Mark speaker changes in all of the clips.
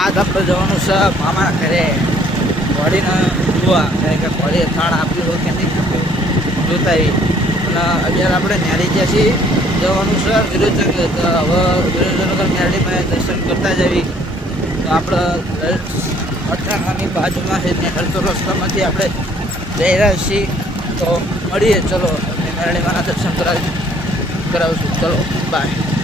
Speaker 1: આજ આપણે જવાનું છે, મામાના ઘરે. ઘોડીને જોવા. કારણ કે ઘોડી થાળ આપ્યું હોય કે નહીં આપ્યું, જોતા અને અત્યારે આપણે ન્યારી ગયા છીએ, જવાનું છે વિરોધનગર. તો હવે વિરોધનગર ન્યારીમાં દર્શન કરતા જવી તો આપણે અઠાણાની બાજુમાં છે, ત્યાં તો રસ્તામાંથી આપણે જઈ રહ્યા છીએ. તો મળીએ. ચલો ન્યારીમાના દર્શન કરાવી કરાવશું. ચલો બાય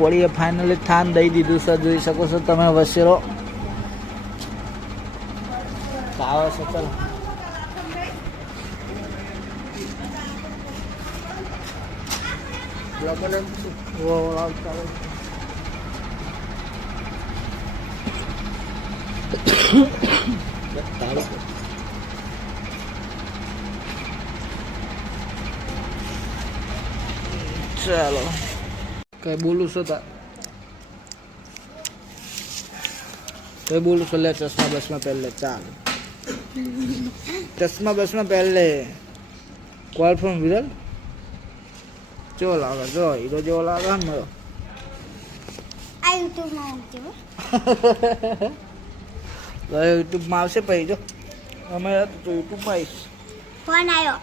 Speaker 1: કોળીએ ફાઇનલી થાન દઈ દીધું છે, જોઈ શકો છો તમે વસેરો આવે છે ચાલો ચાલો. ચાલો કઈ બોલું છો તા. કઈ બોલું છો લે ચશ્મા બસમાં પહેલે ચાલ. ચશ્મા બસમાં પહેલે કોલ ફ્રોમ વિરલ? ચો લાગે જો હીરો જેવો લાગે ને મારો.
Speaker 2: આ યુટ્યુબમાં
Speaker 1: આવશે પછી જો. અમે તો યુટ્યુબમાં આવીશ.
Speaker 2: ફોન આવ્યો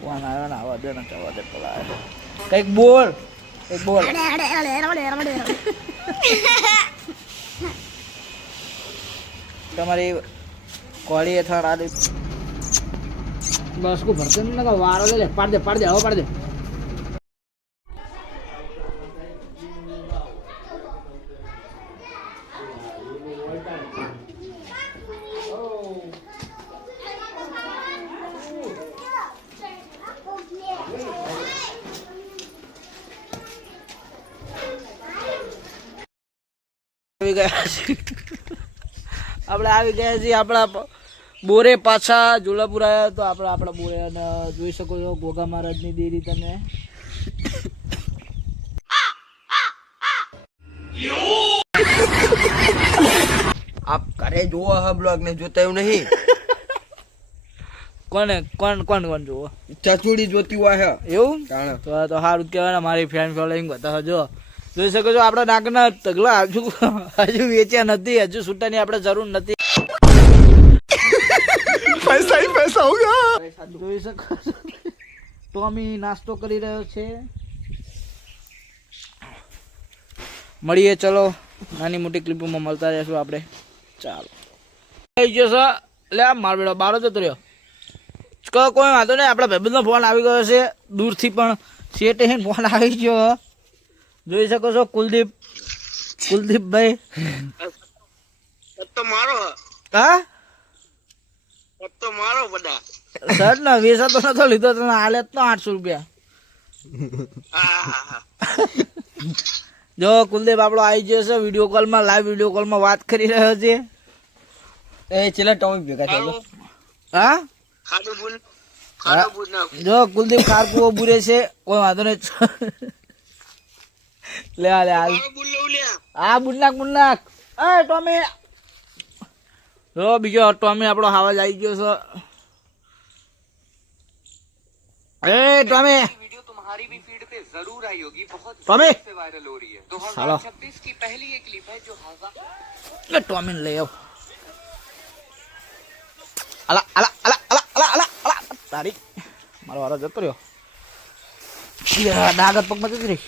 Speaker 1: ફોન આવ્યો ને આવા દે ને આવા દે પેલા. કંઈક બોલ. કંઈક બોલ તમારી કોળી હેઠળ આ બસ કો ભરતે? ને વારો લે લે પાડ દે પાડ દે આવો પાડ દે. આવી ગયા છીએ. આપણે આવી ગયા છીએ આપણા બોરે પાછા જોલાપુર આવ્યા તો આપણે આપણા બોરે જોઈ શકો છો ગોગા મહારાજની દેરી તમે
Speaker 3: આપ ઘરે જોવો હા બ્લોગ ને જોતા એવું નહીં.
Speaker 1: કોને કોણ કોણ કોણ જોવો
Speaker 3: ચચુડી જોતી હોય
Speaker 1: એવું. તો તો સારું કહેવાય ને મારી ફ્રેન્ડ ફોલોઈંગ બતાવો જો જોઈ શકો છો આપણા નાકના તગલા હજુ હજુ વેચ્યા નથી હજુ છૂટાની આપણે જરૂર નથી.
Speaker 3: પૈસા પૈસા હોગા
Speaker 1: જોઈ શકો છો. ટોમી નાસ્તો કરી રહ્યો છે. મળીએ ચલો. નાની મોટી ક્લિપોમાં મળતા રહેશું આપણે. ચાલો. આવી ગયો સર લે આ મારો બેડો બારો જતો રહ્યો. કોઈ વાંધો નહીં આપણા ભાઈબંધનો ફોન આવી ગયો છે. દૂરથી પણ સેટ ફોન આવી ગયો. જોઈ શકો છો કુલદીપ કુલદીપભાઈ.
Speaker 3: તો મારો
Speaker 1: હા.
Speaker 3: તો મારો બધા.
Speaker 1: સર ને વેસા તો નતો લીધો તને હાલે તો આઠસો રૂપિયા. જો કુલદીપ આપણો આવી ગયો છે વીડિયો કોલમાં લાઈવ વીડિયો કોલમાં વાત કરી રહ્યો છે.
Speaker 3: એ છેલ્લા ટોપિક ભેગા ચાલો
Speaker 1: હા? હા. જો કુલદીપ ખારકુઓ બુરે છે કોઈ વાંધો નહીં. લે આ લે હાલ
Speaker 3: બુલ લઉં લે
Speaker 1: હા બુનનાક બુનનાક એ ટોમી જો બીજો ટોમી આપણો હાવાજ આવી ગયો છે એ ટોમી
Speaker 4: वीडियो तुम्हारी भी फीड पे जरूर आई होगी बहुत
Speaker 1: टॉमी!
Speaker 4: से वायरल हो रही है
Speaker 1: साला।
Speaker 4: 2026 की पहली ये क्लिप है जो हजार
Speaker 1: એ ટોમીન લઈ આવ અલા અલા અલા અલા અલા અલા અલા તારી મારો વારો જતો રહ્યો યા, ડાગત પગમાં જતી રહી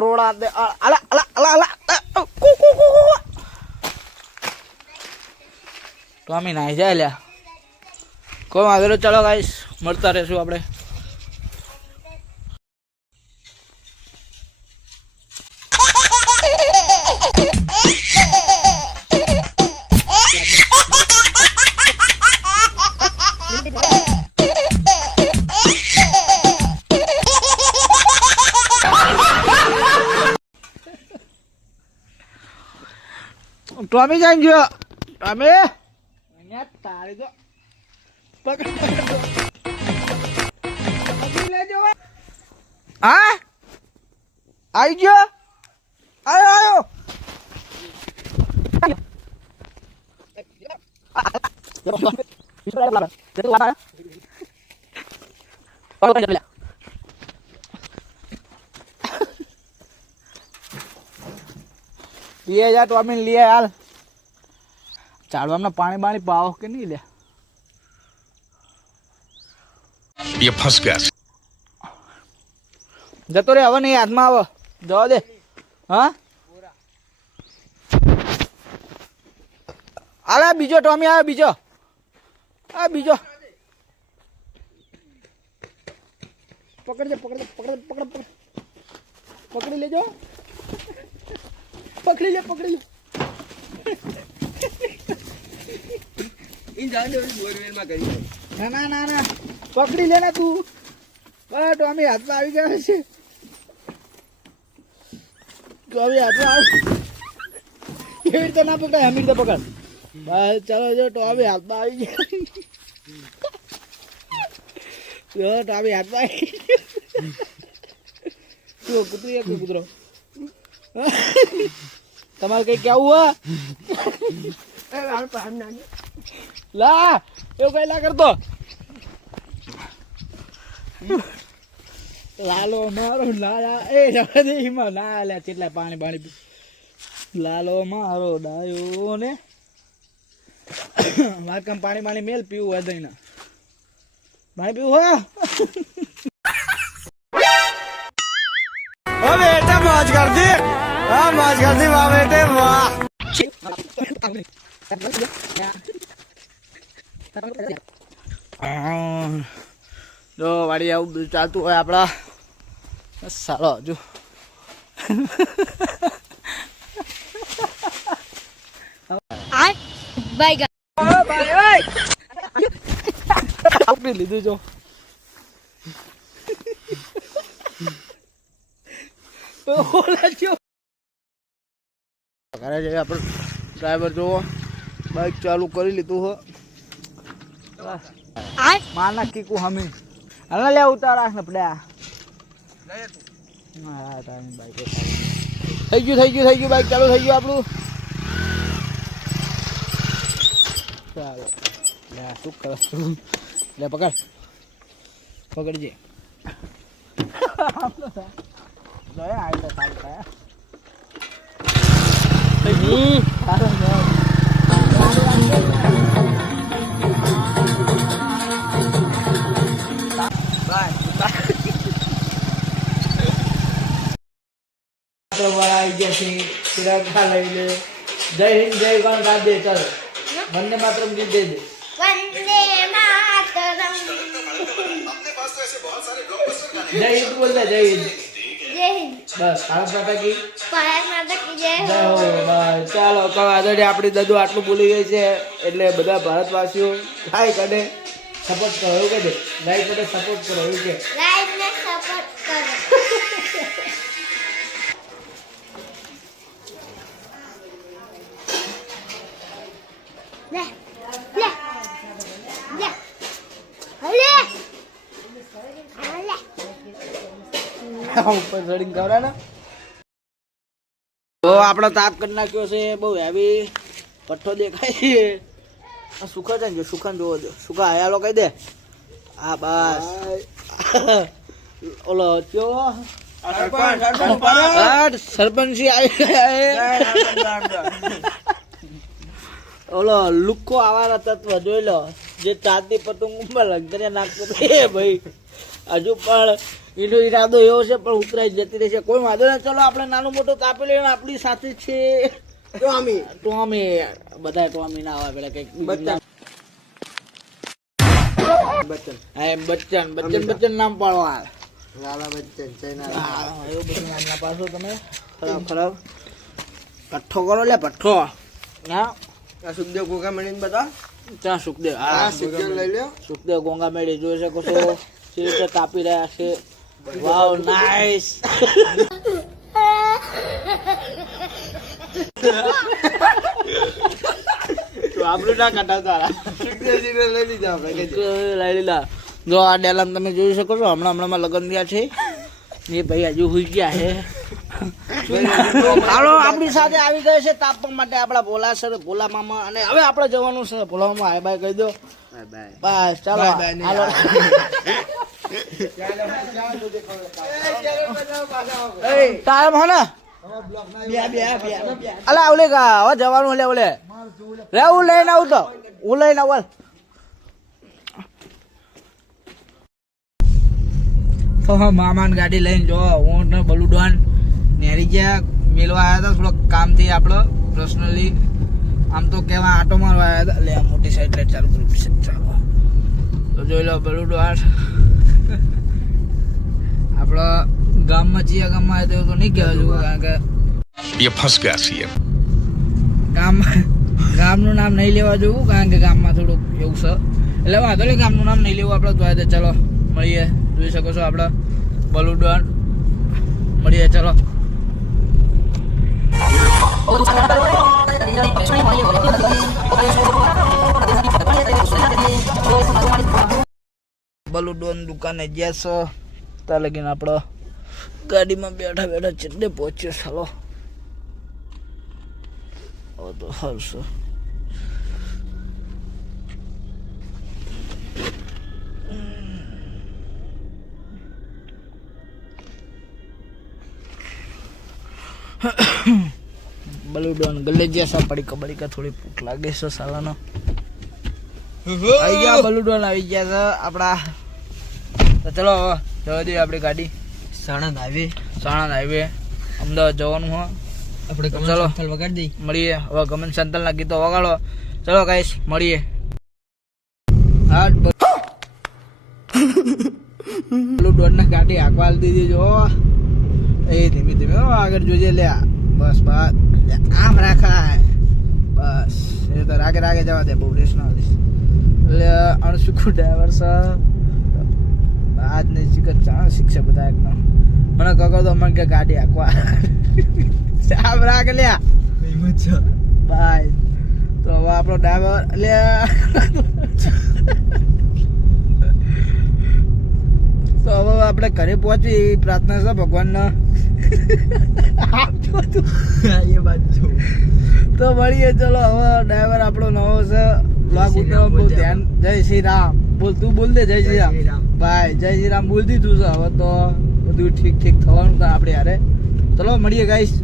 Speaker 1: રોડા દે અલા અલા અલા અલા કુ કુ કુ. ટોમી નાઈ જાય લ્યા. કોઈ વાંધો ચલો ગાઈશ મળતા રહેશું આપણે. ટોમી જઈને જો ટોમી અહીંયા તારી તો હો. આવી ગયો આયો આયો લીએ જા ટોમીન લીએ હાલ ચાલવામાં પાણી બાણી પાવો કે નહીં લે
Speaker 5: ये फंस गया
Speaker 1: જતો રે હવે નહીં હાથમાં આવો જવા દે હા આલે બીજો ટોમી આવે બીજો આ બીજો પકડજે પકડજે પકડ પકડ પકડ પકડી લેજો પકડી લે પકડી લે
Speaker 3: કરી
Speaker 1: ના ના ના ના પકડી લે ને તું. અરે અમે હાથમાં આવી ગયા છે. એવી રીતે તો બસ ટોમી હાથમાં આવી એક કૂતરો તમારે કઈ કેવું હો લા એવું કઈ લા કરતો. લાલો મારો લાલા એ જવા દે એમાં ના લે કેટલા પાણી પાણી લાલો મારો ડાયો ને. વાકમ પાણી પાણી મેલ પીવું હોય દઈને. પાણી પીવું હો
Speaker 3: ઓ બેટા મોજ કરતી. હા મોજ કરતી દી વાહ બેટે વાહ.
Speaker 1: જો વાડી આવું બધું ચાલતું હોય આપણા. સારો હજુ લીધું જો. ઘરે જઈએ આપણે ડ્રાઈવર જોવો. બાઇક ચાલુ કરી લીધું હો. માના કીકુ હમી. હાલ લે ઉતાર રાખ ને પડ્યા. થઈ ગયું થઈ ગયું થઈ ગયું બાઈક ચાલુ થઈ ગયું આપણું. ચાલો. લે શું કરો છું? લે પકડ. પકડજે. જોયા આ તો સારું થાય સારું આપણે વાળા આવી ગયા છે તિરંગા લઈ લે જય હિન્દ જય ગણ ગાદ દે ચાલ વંદે જય હિન્દ. બસ ભારત માતા કી
Speaker 2: ભારત માતા કી જય.
Speaker 1: જય
Speaker 2: હો
Speaker 1: હો બસ. ચાલો તો આજે આપણી દદુ આટલું બોલી ગઈ છે એટલે બધા ભારતવાસીઓ લાઈક અને સપોર્ટ કરો એવું કહી લાઈક અને સપોર્ટ કરો એવું કે ઉપર ચડીને ખવડાવે તો આપણો તાપ કરી નાખ્યો છે બહુ હેવી પઠ્ઠો દેખાય છે. આ સુખા છે ને જો સુખાને જોવો દો સુખા હયાલો કહી દે. હા બસ. ઓલો સરપંચી. ઓલો લુક્કો આવાના તત્વ જોઈ લો. જે ચાંદી પતંગ લગદરે નાખતો ભાઈ હજુ પણ એનો ઈરાદો એવો છે પણ ઉતરાઈ જતી રહેશે કોઈ વાંધો નહીં ચલો આપણે નાનું મોટું કાપી લઈએ આપણી સાથે છે.
Speaker 3: ટોમી.
Speaker 1: ટોમી બધા ટોમી ના આવે પેલા કંઈક
Speaker 3: બચ્ચન.
Speaker 1: બચ્ચન. હા બચ્ચન બચ્ચન બચ્ચન નામ પાડવા.
Speaker 3: લાલા બચ્ચન ચાઇના
Speaker 1: એવું બધું નામ ના પાડશો તમે. ખરાબ ખરાબ. કરો લે પઠ્ઠો હા
Speaker 3: આ સુખદેવ કોકા મળીને બધા
Speaker 1: ત્યાં સુખદેવ
Speaker 3: આ
Speaker 1: હા
Speaker 3: સિગ્નલ લઈ લ્યો.
Speaker 1: સુખદેવ ગોંગા મેળી જોઈ શકો છો. જે રીતે કાપી રહ્યા છે. વાવ nice.
Speaker 3: આપણું ના કટાવતા લઈ લીધા
Speaker 1: લઈ લીધા. જો આ ડેલામ તમે જોઈ શકો છો હમણાં હમણાં લગ્ન થયા છે. એ ભાઈ હજુ હુઈ ગયા છે. હાલો આપણી સાથે આવી ગયો છે તાપવા માટે આપણા ભોલા સર ભોલા મામા. અને હવે આપણે જવાનું છે ભોલા મામા હાય બાય કહી દો. બસ ચાલો. હાલો. જવાનું રે હું લઈને આવું તો હું લઈને આવું. મામાની ગાડી લઈને જો, હું ને બલુ નેરી ગયા મેળવા આવ્યા હતા થોડોક કામથી આપણો પર્સનલી આમ તો કેવા આટો મારવા આવ્યા હતા. લે મોટી સાઈડ લાઈટ ચાલુ કરું ચાલો. તો જોઈ લો બલુ આપણા ગામમાં જીયા ગામમાં આવે તો નહીં કહેવા જોઈએ કારણ કે
Speaker 5: એ ફસ ગયા છીએ.
Speaker 1: ગામમાં ગામનું નામ નહીં લેવા જોવું કારણ કે ગામમાં થોડુંક એવું છે. એટલે વાંધો નહીં ગામનું નામ નહીં લેવું આપણે તો ચલો મળીએ. જોઈ શકો છો આપણે. બલુડન મળીએ ચલો. બલુડોન દુકાને જ્યાં ત્યાં લગીને આપણે ગાડીમાં બેઠા બેઠા ચેટલે પહોંચ્યો ચાલો તો હલશો. બલુડોન ગલેજિયા સા પડી કબડી કા થોડી ભૂખ લાગે છે સાલાનો. આવી ગયા બલુડોન, આવી ગયા છે આપણા તો ચલો જવા દઈએ આપણી ગાડી.
Speaker 3: સાણંદ હાઈવે.
Speaker 1: સાણંદ હાઈવે. અમદાવાદ જવાનું હા.
Speaker 3: આપણે
Speaker 1: ચલો.
Speaker 3: વગાડી દઈએ.
Speaker 1: મળીએ. હવે ગમન સંતલના ગીતો વગાડો. ચલો ગાઈસ મળીએ. ડોનને ગાડી હાંકવા દીધી જો એ ધીમે ધીમે હો, આગળ જોજે લે બસ બસ આમ રાખાય. બસ. એ તો રાગે રાગે જવા દે બહુ રેસ ના એટલે અણસુખું ડ્રાઈવર છે આજ નહીં શીખત ચાણ શીખશે બધા એકદમ. મને કહો તો મને કે ગાડી હાંકવા. સાબ રાખ લ્યા ભાઈ તો હવે આપણો ડ્રાઈવર લ્યા તો હવે આપણે ઘરે પહોંચી પ્રાર્થના છે ભગવાનના. તો મળીએ ચલો હવે ડ્રાઈવર આપણો નવો છે. બ્લોગ ઉતરવા બહુ ધ્યાન જય શ્રી રામ. બોલ તું બોલ દે જય શ્રી રામ. ભાઈ જય શ્રી રામ બોલ દીધું છે. હવે તો બધું ઠીક ઠીક થવાનું તો આપણે યારે ચલો મળીએ ગાઈશ